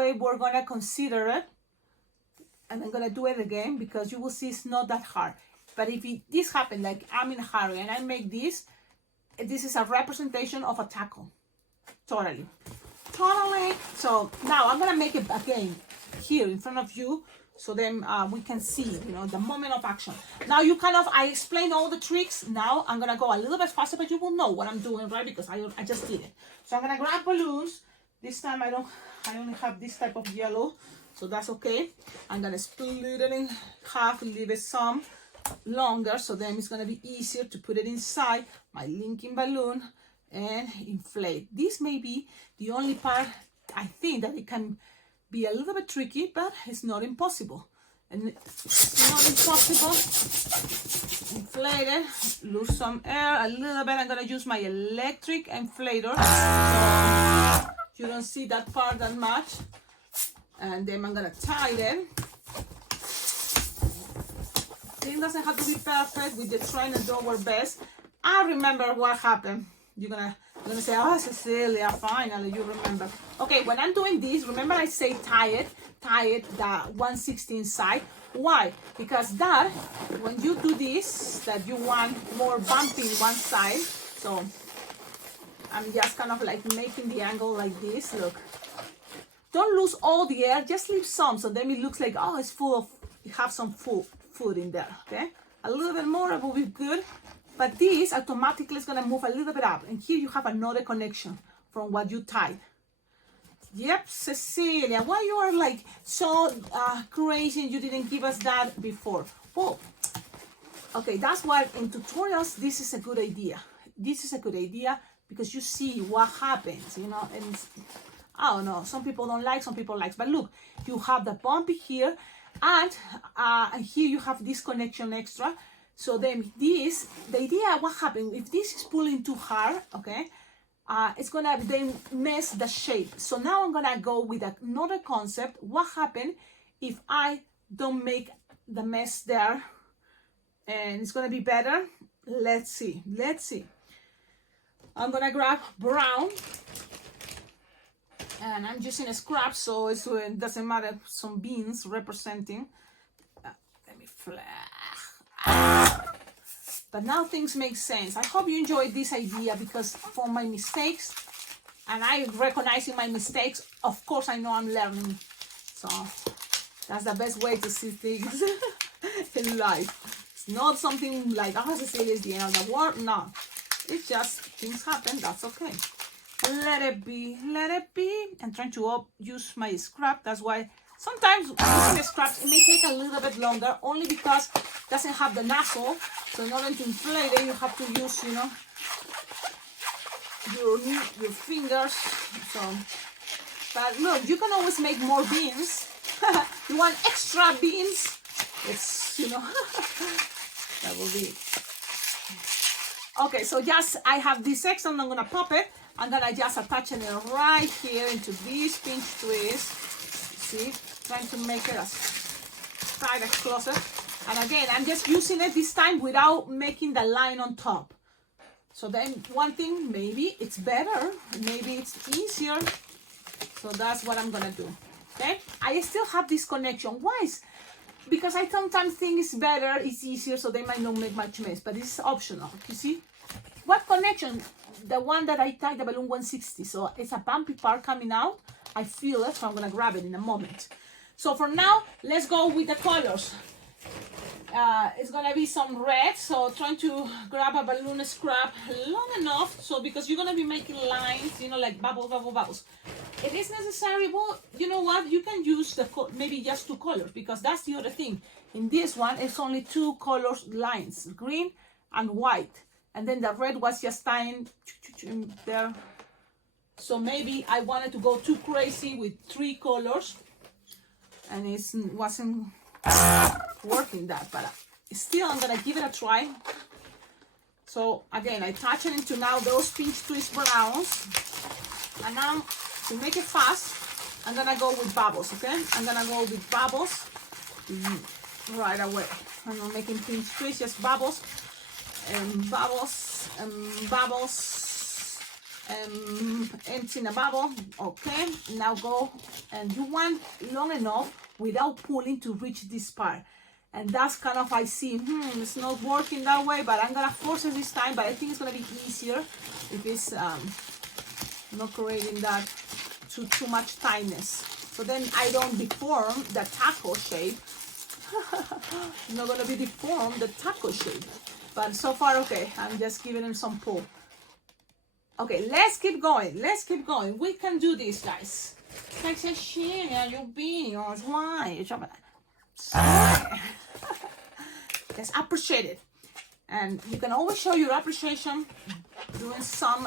way we're gonna consider it, and I'm gonna do it again because you will see it's not that hard. But if this happened, like I'm in a hurry and I make this is a representation of a taco. Totally. So now I'm gonna make it again here in front of you, so then we can see, you know, the moment of action. Now I explained all the tricks. Now I'm gonna go a little bit faster, but you will know what I'm doing, right? Because I just did it. So I'm gonna grab balloons. This time I only have this type of yellow, so that's okay. I'm gonna split it in half, leave it some longer, so then it's gonna be easier to put it inside my linking balloon and inflate. This may be the only part I think that it can be a little bit tricky, but it's not impossible. And it's not impossible. Inflate it, lose some air a little bit. I'm gonna use my electric inflator, so you don't see that part that much. And then I'm gonna tie it. It doesn't have to be perfect. We're just trying to do our best. I remember what happened. You're gonna say, oh, Cecilia, finally you remember. Okay, when I'm doing this, remember I say tie it the 1/16 side. Why? Because that, when you do this, that you want more bumping one side. So I'm just kind of like making the angle like this. Look, don't lose all the air, just leave some, so then it looks like, oh, it's full of, you have some food in there. Okay, a little bit more will be good. But this automatically is gonna move a little bit up. And here you have another connection from what you tied. Yep, Cecilia, why you are like so crazy and you didn't give us that before? Well, okay, that's why in tutorials, this is a good idea. This is a good idea because you see what happens, you know, and I don't know, some people don't like, some people like, but look, you have the bumpy here, and here you have this connection extra. So then this, the idea, what happened, if this is pulling too hard, okay, it's gonna then mess the shape. So now I'm gonna go with another concept. What happened if I don't make the mess there? And it's gonna be better. Let's see. I'm gonna grab brown. And I'm using a scrap, so it doesn't matter, some beans representing. Let me flash. But now things make sense. I hope you enjoyed this idea because for my mistakes, and I recognizing my mistakes, of course I know I'm learning. So that's the best way to see things in life. It's not something like, oh, Cecilia is the end of the world. No, it's just things happen, that's okay. Let it be. I'm trying to use my scrap. That's why sometimes using scraps, it may take a little bit longer, only because it doesn't have the nozzle. So in order to inflate it, you have to use, you know, your fingers. So, but look, you can always make more beans. You want extra beans? It's, you know, that will be. Okay, so just I have this section. I'm gonna pop it. I'm gonna just attach it right here into this pinch twist. See, trying to make it as tight as close. And again, I'm just using it this time without making the line on top. So then one thing, maybe it's better, maybe it's easier. So that's what I'm gonna do. Okay, I still have this connection. Why? Because I sometimes think it's better, it's easier, so they might not make much mess, but it's optional. You see? What connection? The one that I tied the balloon 160, so it's a bumpy part coming out. I feel it, so I'm gonna grab it in a moment. So for now, let's go with the colors. It's gonna be some red, so trying to grab a balloon scrap long enough, so because you're gonna be making lines, you know, like bubbles. It is necessary, well, you know what, you can use maybe just 2 colors, because that's the other thing. In this one, it's only 2 colors lines, green and white. And then the red was just tying there. So maybe I wanted to go too crazy with 3 colors. And it wasn't working that. But still, I'm going to give it a try. So again, I touch it into now those pinch twist browns. And now, to make it fast, I'm going to go with bubbles, okay? I'm going to go with bubbles right away. I'm not making pinch twists, just bubbles. And bubbles, and bubbles, emptying a bubble. Okay, now go, and you want long enough without pulling to reach this part. And that's kind of, I see, it's not working that way, but I'm gonna force it this time. But I think it's gonna be easier if it's not creating that too much tightness. So then I don't deform the taco shape. It's not gonna be deformed, the taco shape. But so far, okay, I'm just giving him some pull. Okay, let's keep going. Let's keep going. We can do this, guys. Like, Cecilia, you're being why? Just appreciate it. And you can always show your appreciation doing some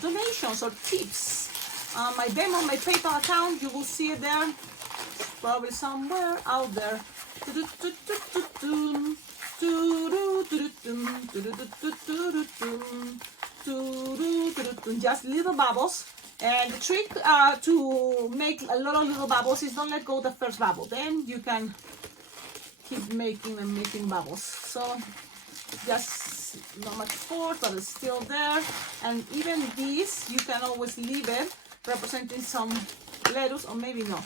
donations or tips. My Venmo, my PayPal account, you will see it there. Probably somewhere out there. Just little bubbles. And the trick to make a lot of little bubbles is don't let go of the first bubble. Then you can keep making and making bubbles. So just not much force, but it's still there. And even this, you can always leave it representing some lettuce, or maybe not.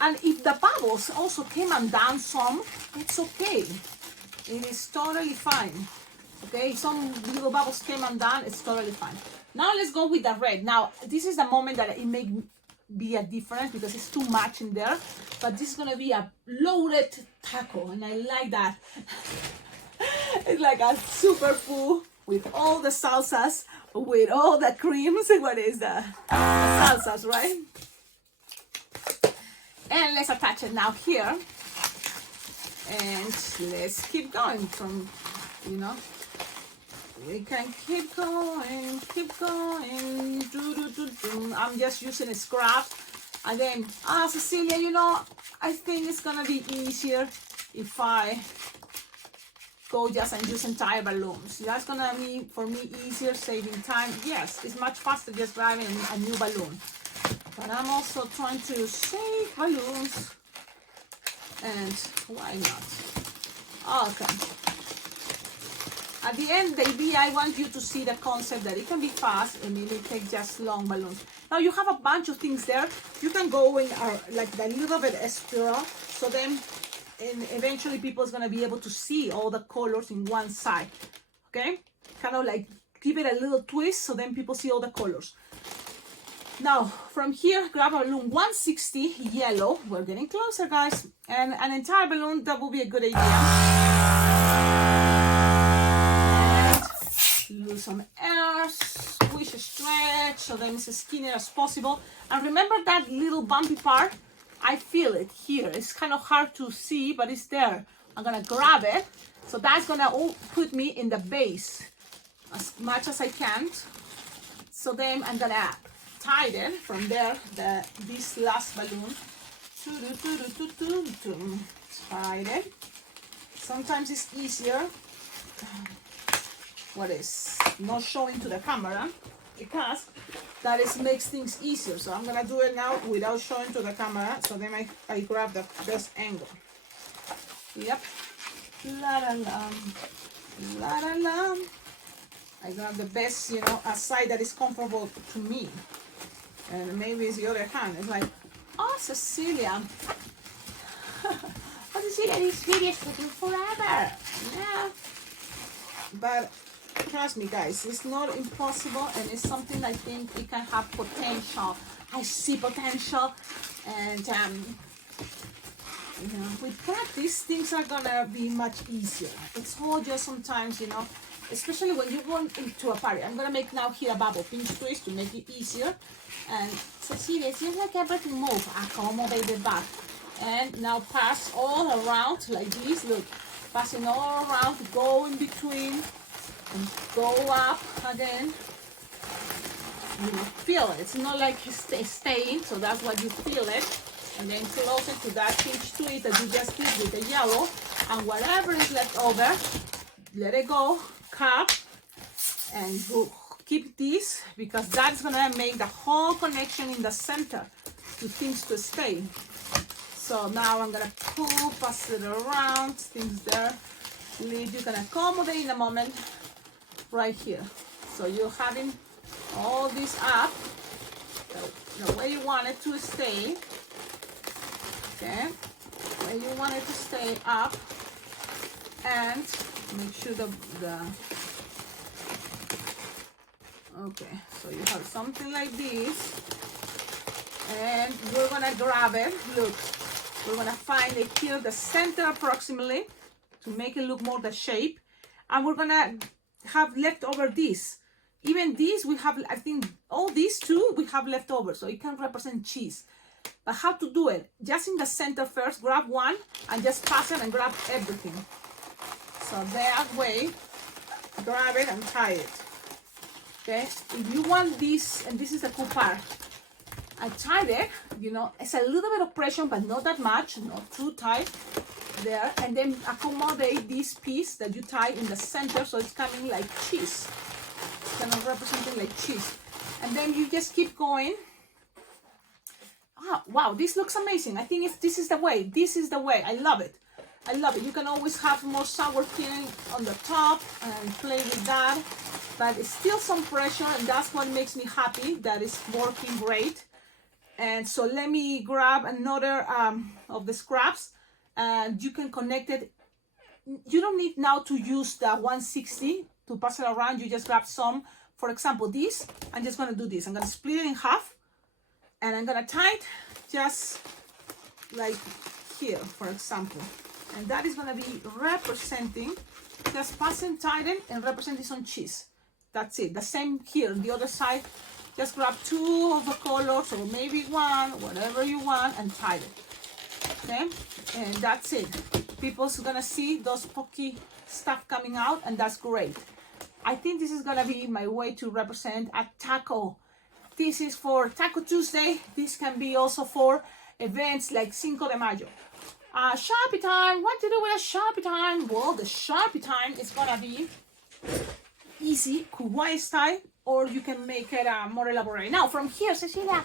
And if the bubbles also came undone some, it's okay. It is totally fine. Okay, if some little bubbles came undone, it's totally fine. Now let's go with the red. Now this is the moment that it may be a difference because it's too much in there. But this is gonna be a loaded taco, and I like that. It's like a super full with all the salsas, with all the creams. What is the salsas, right? And let's attach it now here. And let's keep going from, we can keep going, keep going. I'm just using a scrap. And then, Cecilia, I think it's gonna be easier if I go just and use entire balloons. That's gonna be, for me, easier, saving time. Yes, it's much faster just grabbing a new balloon. But I'm also trying to save balloons. And why not? Okay. At the end, baby, I want you to see the concept that it can be fast and it may take just long balloons. Now you have a bunch of things there. You can go in like a little bit spiral. So then eventually people is going to be able to see all the colors in one side. Okay? Kind of like give it a little twist so then people see all the colors. Now, from here, grab a balloon 160 yellow. We're getting closer, guys. And an entire balloon, that will be a good idea. And lose some air, squish, stretch, so then it's as skinny as possible. And remember that little bumpy part? I feel it here. It's kind of hard to see, but it's there. I'm gonna grab it. So that's gonna put me in the base as much as I can. So then I'm gonna tighten from there this last balloon. Tighten. Sometimes it's easier what is not showing to the camera because that makes things easier. So I'm gonna do it now without showing to the camera. So then I grab the best angle. Yep. La la la. La la la. I grab the best, a side that is comfortable to me. And maybe it's the other hand. It's like, Cecilia. Cecilia, this video is taking forever. Yeah. But trust me, guys, it's not impossible, and it's something I think it can have potential. I see potential, and with practice, things are gonna be much easier. It's all just sometimes, especially when you go into a party. I'm gonna make now here a bubble pinch twist to make it easier. And Cecilia, it seems like everything moves. Accommodate the back. And now pass all around like this. Look, passing all around, go in between, and go up again. Feel it. It's not like it's staying, so that's what you feel it. And then close it to that pinch twist that you just did with the yellow. And whatever is left over, let it go, cup, and go. Keep this because that's gonna make the whole connection in the center to things to stay. So now I'm gonna pull, pass it around, things there. You can accommodate in a moment right here. So you're having all this up the way you want it to stay. Okay, the way you want it to stay up, and make sure the okay, so you have something like this, and we're gonna grab it. Look, we're gonna find it here, the center approximately, to make it look more the shape, and we're gonna have left over this. Even these we have, I think all these two we have left over, so it can represent cheese. But how to do it? Just in the center first, grab one and just pass it and grab everything. So that way, grab it and tie it. Okay, if you want this, and this is the cool part, I tied it, you know, it's a little bit of pressure, but not that much, not too tight there, and then accommodate this piece that you tie in the center, so it's coming like cheese, kind of representing like cheese. And then you just keep going. Ah, wow, this looks amazing. I think this is the way. This is the way. I love it. I love it. You can always have more sour cream on the top and play with that, but it's still some pressure, and that's what makes me happy that it's working great. And so let me grab another of the scraps, and you can connect it. You don't need now to use the 160 to pass it around. You just grab some. For example, this, I'm just going to do this. I'm going to split it in half, and I'm going to tie it just like here, for example. And that is going to be representing, just pass and tighten and representing some cheese. That's it. The same here, the other side. Just grab two of the colors, or maybe one, whatever you want, and tie it. Okay? And that's it. People's gonna see those pokey stuff coming out, and that's great. I think this is gonna be my way to represent a taco. This is for Taco Tuesday. This can be also for events like Cinco de Mayo. Sharpie time. What to do with a Sharpie time? Well, the Sharpie time is gonna be easy, Kuwait style, or you can make it more elaborate. Now, from here, Cecilia,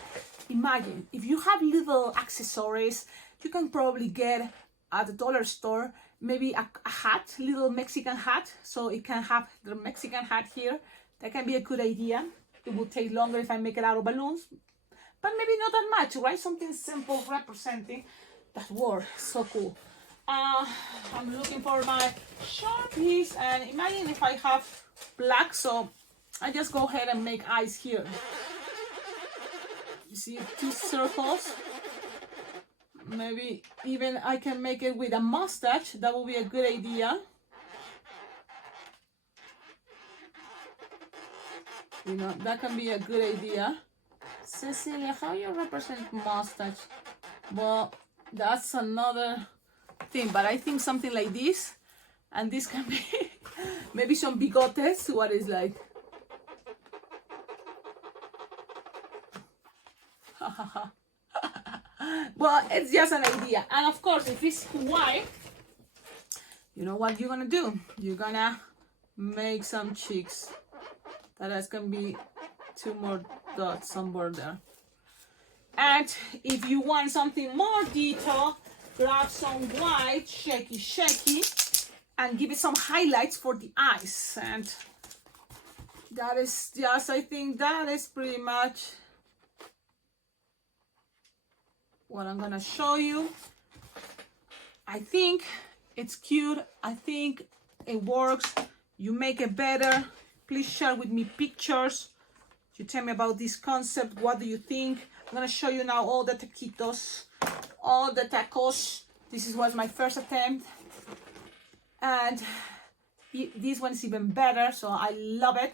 imagine if you have little accessories, you can probably get at the dollar store maybe a hat, little Mexican hat, so it can have the Mexican hat here. That can be a good idea. It will take longer if I make it out of balloons, but maybe not that much, right? Something simple representing that word. So cool. I'm looking for my Sharpies, and imagine if I have black, so I just go ahead and make eyes here. You see two circles? Maybe even I can make it with a mustache. That would be a good idea. You know, that can be a good idea. Cecilia, how you represent mustache? Well, that's another thing, but I think something like this, and this can be maybe some bigotes, what is like. Well, it's just an idea. And of course, if it's white, you know what you're gonna do? You're gonna make some cheeks. That is gonna be two more dots somewhere there. And if you want something more detailed, grab some white, shaky, and give it some highlights for the eyes. And that is just, I think that is pretty much what I'm gonna show you. I think it's cute. I think it works. You make it better. Please share with me pictures. You tell me about this concept. What do you think? I'm gonna show you now all the taquitos, all the tacos. This was my first attempt, and this one's even better, so I love it.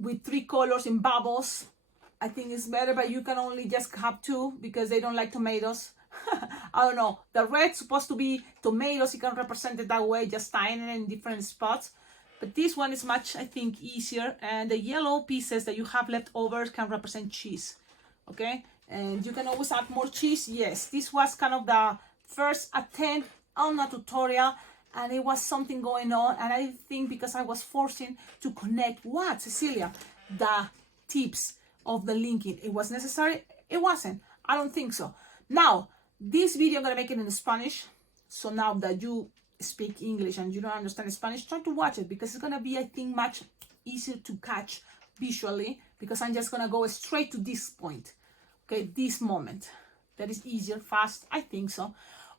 With 3 colors in bubbles, I think it's better, but you can only just have 2 because they don't like tomatoes. I don't know. The red's supposed to be tomatoes. You can represent it that way, just tying it in different spots. But this one is much, I think, easier. And the yellow pieces that you have left over can represent cheese. Okay? And you can always add more cheese. Yes, this was kind of the first attempt on a tutorial. And it was something going on. And I think because I was forcing to connect what, Cecilia? The tips of the linking. It was necessary? It wasn't. I don't think so. Now, this video, I'm going to make it in Spanish. So now that you speak English and you don't understand Spanish, try to watch it because it's going to be, I think, much easier to catch visually because I'm just gonna go straight to this point. Okay, this moment. That is easier, fast, I think so.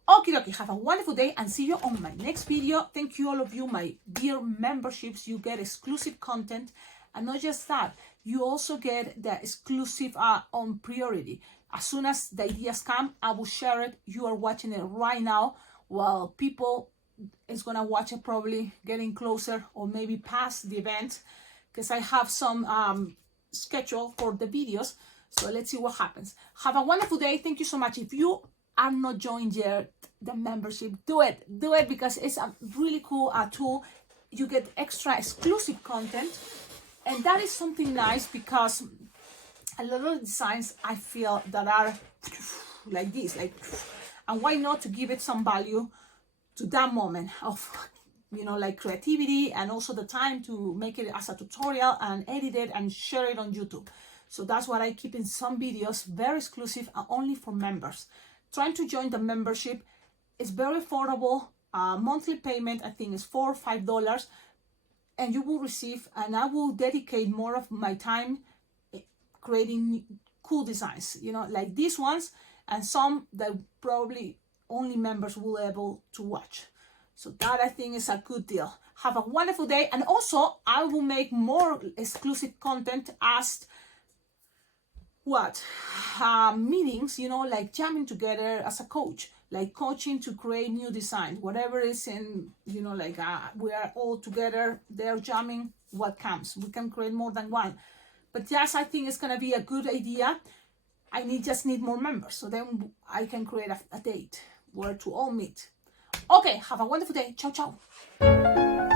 Okie dokie, have a wonderful day and see you on my next video. Thank you all of you, my dear memberships. You get exclusive content, and not just that, you also get the exclusive on priority. As soon as the ideas come, I will share it. You are watching it right now while people is gonna watch it probably getting closer or maybe past the event, because I have some schedule for the videos. So let's see what happens. Have a wonderful day. Thank you so much. If you are not joined yet, the membership, do it because it's a really cool tool. You get extra exclusive content, and that is something nice because a lot of designs I feel that are like this, and why not to give it some value to that moment of, you know, like creativity, and also the time to make it as a tutorial and edit it and share it on YouTube. So that's what I keep in some videos, very exclusive and only for members. Trying to join the membership is very affordable. Monthly payment, I think, is $4 or $5, and you will receive, and I will dedicate more of my time creating cool designs, you know, like these ones, and some that probably only members will be able to watch. So that, I think, is a good deal. Have a wonderful day, and also I will make more exclusive content as meetings, you know, like jamming together as a coach, like coaching to create new designs, whatever is in, you know, like we are all together there jamming, what comes. We can create more than one, but yes, I think it's gonna be a good idea. I just need more members, so then I can create a date where to all meet. Okay, have a wonderful day. Ciao, ciao.